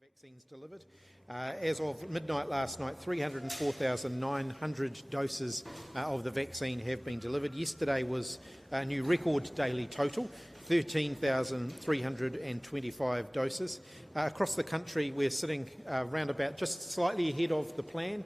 vaccines delivered. As of midnight last night, 304,900 doses of the vaccine have been delivered. Yesterday was a new record daily total, 13,325 doses. Across the country, we're sitting round about just slightly ahead of the plan.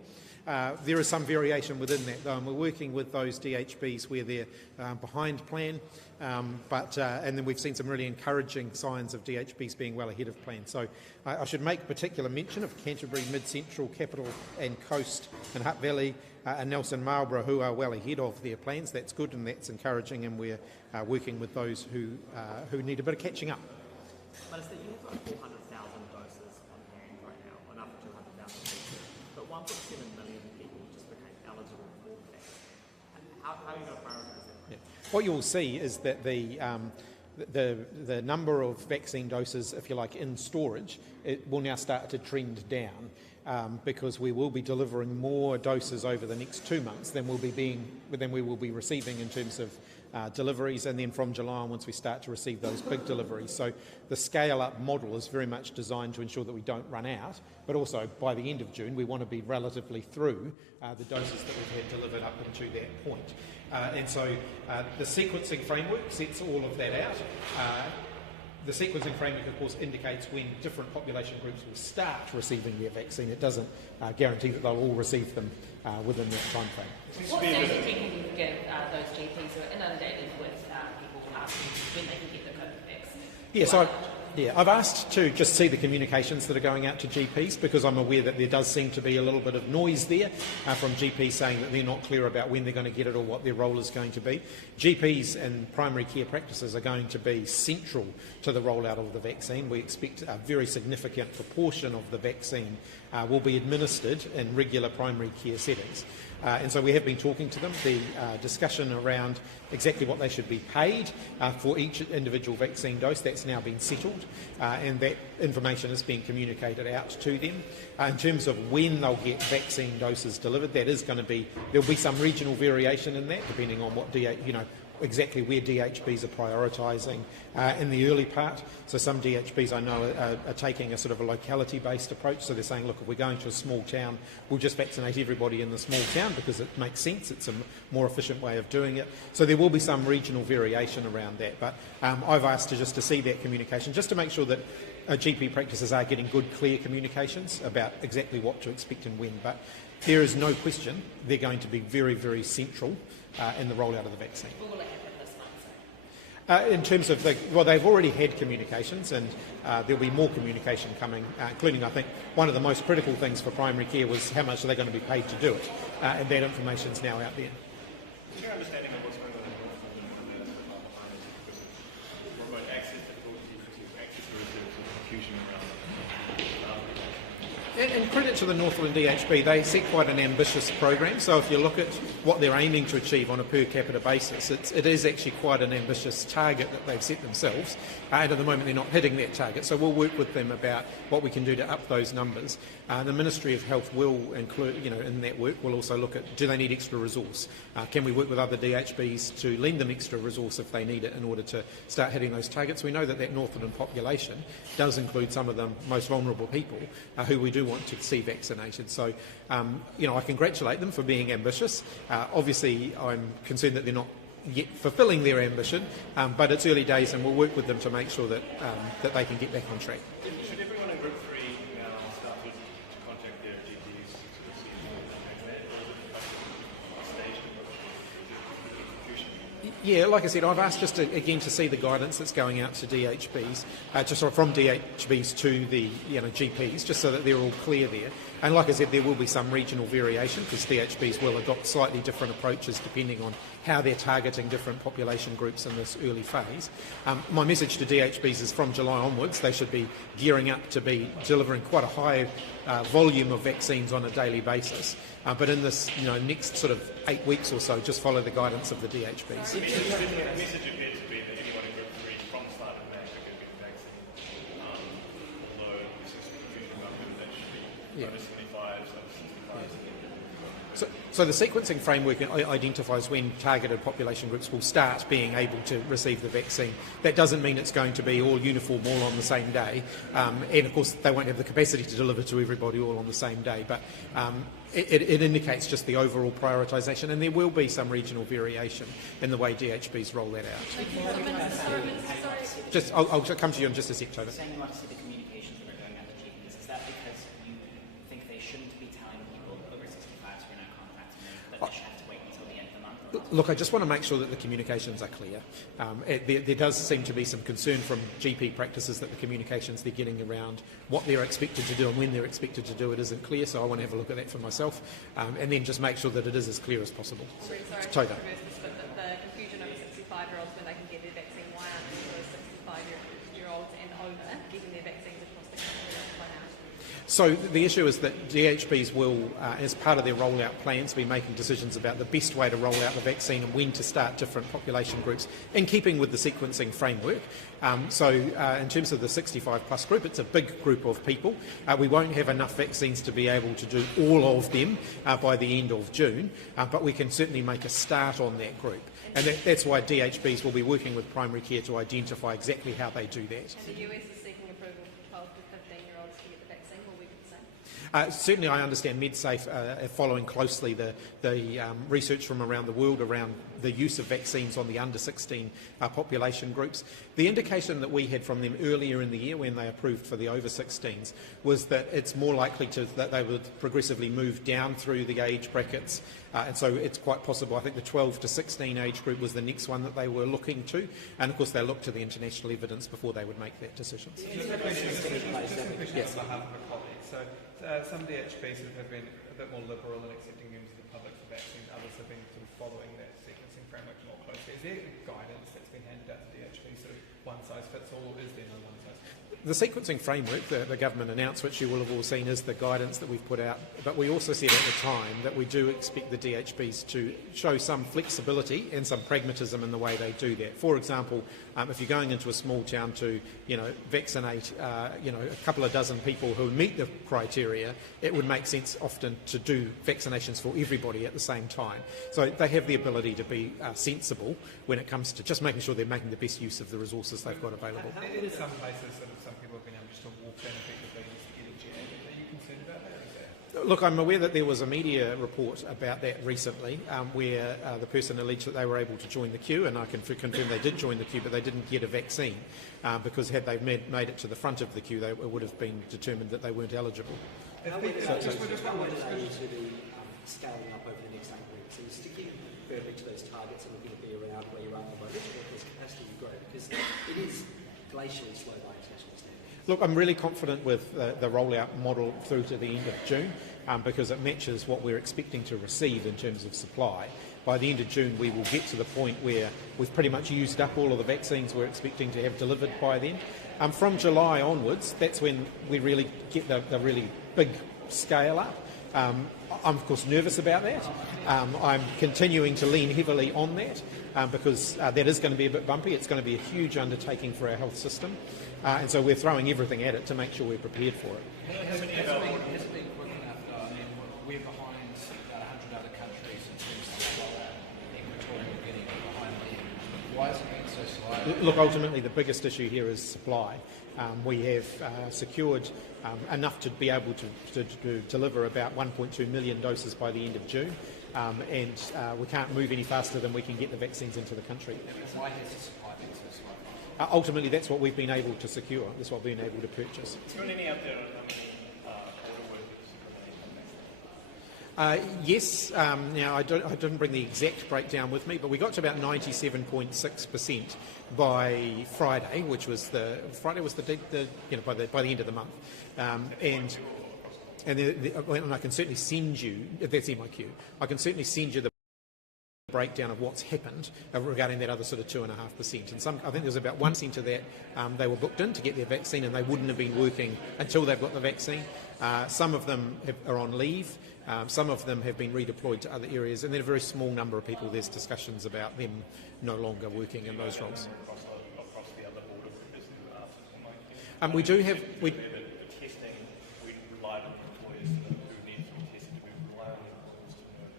There is some variation within that, though, and we're working with those DHBs where they're behind plan, and then we've seen some really encouraging signs of DHBs being well ahead of plan. So I should make particular mention of Canterbury, Mid-Central, Capital and Coast and Hutt Valley and Nelson Marlborough, who are well ahead of their plans. That's good and that's encouraging, and we're working with those who need a bit of catching up. But it's that you have like 400,000 doses on hand right now, enough for 200,000 people, but 1.7 million people just became eligible for vaccine. How are you going to prioritise that? Yeah. What you'll see is that the number of vaccine doses, if you like, in storage, it will now start to trend down because we will be delivering more doses over the next 2 months than we will be receiving in terms of deliveries, and then from July on, once we start to receive those big deliveries. So the scale-up model is very much designed to ensure that we don't run out, but also by the end of June we want to be relatively through the doses that we've had delivered up until that point. And so the sequencing framework sets all of that out. The sequencing framework, of course, indicates when different population groups will start receiving their vaccine. It doesn't guarantee that they'll all receive them within that time frame. What certainty can you give those GPs who are inundated with people asking when they can get the COVID vaccine? I've asked to just see the communications that are going out to GPs, because I'm aware that there does seem to be a little bit of noise there from GPs saying that they're not clear about when they're going to get it or what their role is going to be. GPs and primary care practices are going to be central to the rollout of the vaccine. We expect a very significant proportion of the vaccine will be administered in regular primary care settings. And so we have been talking to them. The discussion around exactly what they should be paid for each individual vaccine dose, that's now been settled, and that information is being communicated out to them. In terms of when they'll get vaccine doses delivered, there'll be some regional variation in that, depending on what exactly where DHBs are prioritising in the early part. So some DHBs I know are taking a sort of a locality-based approach. So they're saying, look, if we're going to a small town, we'll just vaccinate everybody in the small town because it makes sense. It's a more efficient way of doing it. So there will be some regional variation around that. But I've asked to see that communication, just to make sure that GP practices are getting good, clear communications about exactly what to expect and when. But there is no question they're going to be very, very central in the rollout of the vaccine. Will it happen this month? In terms of they've already had communications, and there'll be more communication coming, including, I think, one of the most critical things for primary care was how much are they going to be paid to do it, and that information is now out there. Is your understanding of what's going on in Northland and because of remote access difficulties to access research and confusion around And credit to the Northland DHB, they set quite an ambitious program. So if you look at what they're aiming to achieve on a per capita basis, it is actually quite an ambitious target that they've set themselves. And at the moment they're not hitting that target. So we'll work with them about what we can do to up those numbers. The Ministry of Health will include, in that work, we'll also look at, do they need extra resource? Can we work with other DHBs to lend them extra resource if they need it in order to start hitting those targets? We know that Northland population does include some of the most vulnerable people who we do want to see vaccinated. So, I congratulate them for being ambitious. Obviously, I'm concerned that they're not yet fulfilling their ambition, but it's early days, and we'll work with them to make sure that they can get back on track. Should everyone in Group 3 now start to contact their GPs to see if they can stage confusion? Yeah, like I said, I've asked just to see the guidance that's going out to DHBs, from DHBs to the GPs, just so that they're all clear there. And like I said, there will be some regional variation because DHBs will adopt slightly different approaches depending on how they're targeting different population groups in this early phase. My message to DHBs is from July onwards, they should be gearing up to be delivering quite a high volume of vaccines on a daily basis. But in this next sort of 8 weeks or so, just follow the guidance of the DHBs. The message appears to be that anyone in Group 3 from the start of May could get the vaccine. Although this is confusion about whether that should be over 25, over 65. So the sequencing framework identifies when targeted population groups will start being able to receive the vaccine. That doesn't mean it's going to be all uniform, all on the same day. And of course, they won't have the capacity to deliver to everybody all on the same day. But it indicates just the overall prioritisation, and there will be some regional variation in the way DHBs roll that out. I'll come to you in just a sec, Toby. Saying you want to see the communications that are going out to GPs, is that because you think they shouldn't be telling people over 65s who are not contacting them that they should have to wait until the end of the month? Look, I just want to make sure that the communications are clear. There does seem to be some concern from GP practices that the communications they're getting around what they're expected to do and when they're expected to do it isn't clear, so I want to have a look at that for myself, and then just make sure that it is as clear as possible. Sorry, Toda. but the confusion over 65-year-olds when they can get their vaccine, why aren't those 65-year-olds and over getting their vaccines across the country by now? So the issue is that DHBs will, as part of their rollout plans, be making decisions about the best way to roll out the vaccine and when to start different population groups, in keeping with the sequencing framework. In terms of the 65 plus group, it's a big group of people. We won't have enough vaccines to be able to do all of them by the end of June, but we can certainly make a start on that group. And that's why DHBs will be working with primary care to identify exactly how they do that. And the US is seeking approval for 12 to 15-year-olds to get the vaccine. Will we do the same? Certainly I understand MedSafe are following closely the research from around the world around the use of vaccines on the under 16 population groups. The indication that we had from them earlier in the year when they approved for the over 16s was that it's more likely that they would progressively move down through the age brackets, and so it's quite possible. I think the 12 to 16 age group was the next one that they were looking to, and of course they looked to the international evidence before they would make that decision. Yes. On behalf of a colleague. So some DHBs have been a bit more liberal in accepting members of the public for vaccines. Others have been sort of following that sequencing framework more closely. Is there guidance that's been handed out to DHBs, sort of one size fits all, or is there no one size fits all? The sequencing framework that the government announced, which you will have all seen, is the guidance that we've put out. But we also said at the time that we do expect the DHBs to show some flexibility and some pragmatism in the way they do that. For example, if you're going into a small town to, vaccinate, a couple of dozen people who meet the criteria, it would make sense often to do vaccinations for everybody at the same time. So they have the ability to be sensible when it comes to just making sure they're making the best use of the resources they've got available. In some places, some people have been able just to walk in effectively just to get a jab. Are you concerned about that? Look, I'm aware that there was a media report about that recently where the person alleged that they were able to join the queue, and I can confirm they did join the queue, but they didn't get a vaccine because had they made it to the front of the queue, it would have been determined that they weren't eligible. How would they be scaling up over the next 8 weeks and sticking firmly to those targets and looking to be around where you are at the moment, or does capacity grow? Because it is glacially slow by international standards. Look, I'm really confident with the rollout model through to the end of June because it matches what we're expecting to receive in terms of supply. By the end of June, we will get to the point where we've pretty much used up all of the vaccines we're expecting to have delivered by then. From July onwards, that's when we really get the really big scale up. I'm of course nervous about that. I'm continuing to lean heavily on that because that is going to be a bit bumpy. It's going to be a huge undertaking for our health system, and so we're throwing everything at it to make sure we're prepared for it. Has it been quick enough though? I mean, we're behind about 100 other countries in terms of rollout. Equatorial Guinea behind them. Why has it been so slow? Look, ultimately the biggest issue here is supply. We have secured enough to be able to deliver about 1.2 million doses by the end of June, and we can't move any faster than we can get the vaccines into the country. Why has the supply been so slow? Ultimately, that's what we've been able to secure. That's what we've been able to purchase. Is there any update on how many border workers remain? Yes. Now, I didn't bring the exact breakdown with me, but we got to about 97.6% by Friday, which was the by the end of the month, and I can certainly send you, if that's MIQ, I can certainly send you the breakdown of what's happened regarding that other sort of 2.5%. And I think there's about 1% of that they were booked in to get their vaccine, and they wouldn't have been working until they've got the vaccine. Some of them are on leave. Some of them have been redeployed to other areas, and then a very small number of people, there's discussions about them no longer working in those roles. Across the other border workers who are We do have... The testing, we rely on employers who need to be tested. We rely on employers to know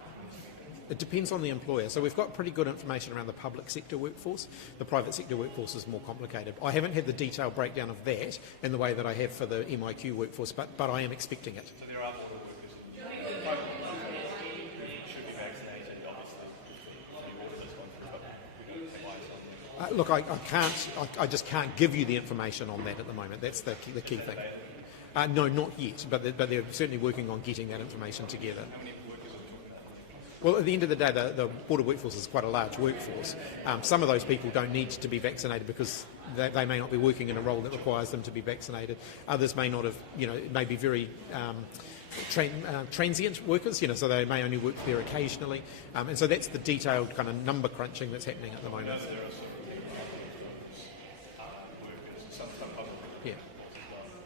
It depends on the employer. So we've got pretty good information around the public sector workforce. The private sector workforce is more complicated. I haven't had the detailed breakdown of that in the way that I have for the MIQ workforce, but I am expecting it. So there are border workers in private sector should be vaccinated, obviously, the order that's gone through, but we don't have eyes on them. Look, I just can't give you the information on that at the moment. That's the key thing. No, not yet, but they're certainly working on getting that information together. Well, at the end of the day, the border workforce is quite a large workforce. Some of those people don't need to be vaccinated because they may not be working in a role that requires them to be vaccinated. Others may not have, may be very transient workers, so they may only work there occasionally. And so that's the detailed kind of number crunching that's happening at the moment.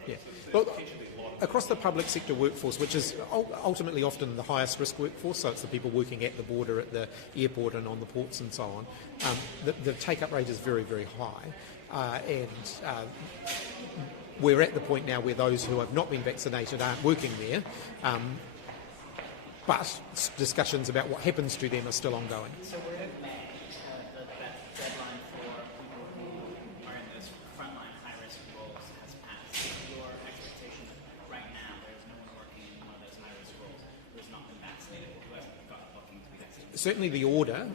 Yeah. Well, across the public sector workforce, which is ultimately often the highest risk workforce, so it's the people working at the border, at the airport and on the ports and so on, the take-up rate is very, very high. And we're at the point now where those who have not been vaccinated aren't working there, but discussions about what happens to them are still ongoing. So we're in May. That deadline for people who are in those frontline high-risk roles has passed. Your expectation that right now there's no one working in one of those high-risk roles who has not been vaccinated, who hasn't got a booking to be vaccinated? Certainly the order,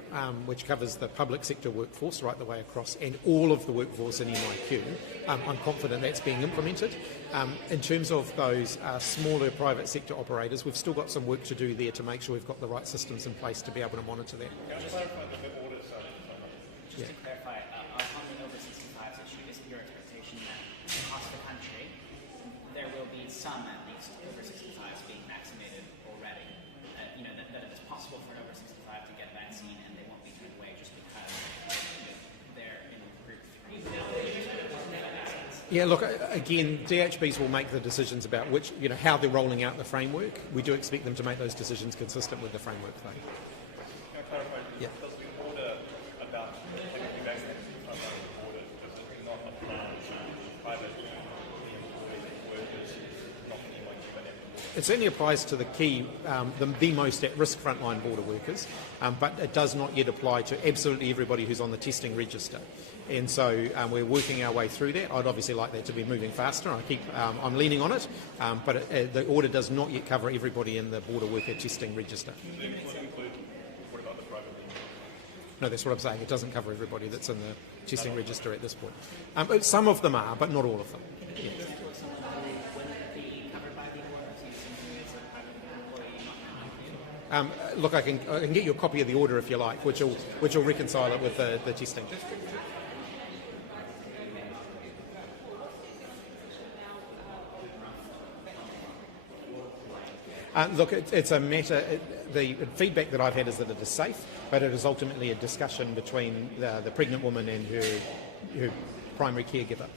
which covers the public sector workforce right the way across and all of the workforce in MIQ, I'm confident that's being implemented. In terms of those smaller private sector operators, we've still got some work to do there to make sure we've got the right systems in place to be able to monitor that. Just to clarify, on the over 65s issue, is it your expectation that across the country there will be some at least over 65s being vaccinated already? That it is possible for an over 65 to get a vaccine and they won't be turned away just because they're in group 3 now. Yeah, look, again, DHBs will make the decisions about which, how they're rolling out the framework. We do expect them to make those decisions consistent with the framework, though. Can I clarify? Yeah. Does the order about having to be vaccinated from the border, does it not apply to private workers, not in MIQ, but everyone? It certainly applies to the key, the most at-risk frontline border workers, but it does not yet apply to absolutely everybody who's on the testing register. And so we're working our way through that. I'd obviously like that to be moving faster. I'm leaning on it, but the order does not yet cover everybody in the border worker testing register. Does it include, what about the private? No, that's what I'm saying. It doesn't cover everybody that's in the testing register at this point. Some of them are, but not all of them. Yeah. Look, I can get you a copy of the order if you like, which will reconcile it with the testing. Look, it's a matter. The feedback that I've had is that it is safe, but it is ultimately a discussion between the pregnant woman and her primary caregiver.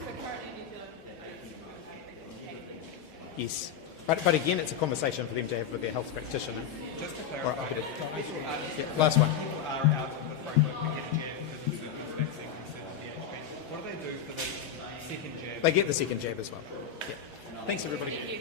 Yes. But again, it's a conversation for them to have with their health practitioner. Just to clarify, Last one. people are out of the framework to get jab because of the vaccine concern with DHB. What do they do for the second jab? They get the second jab as well. Yeah. Thanks, everybody. Thank you.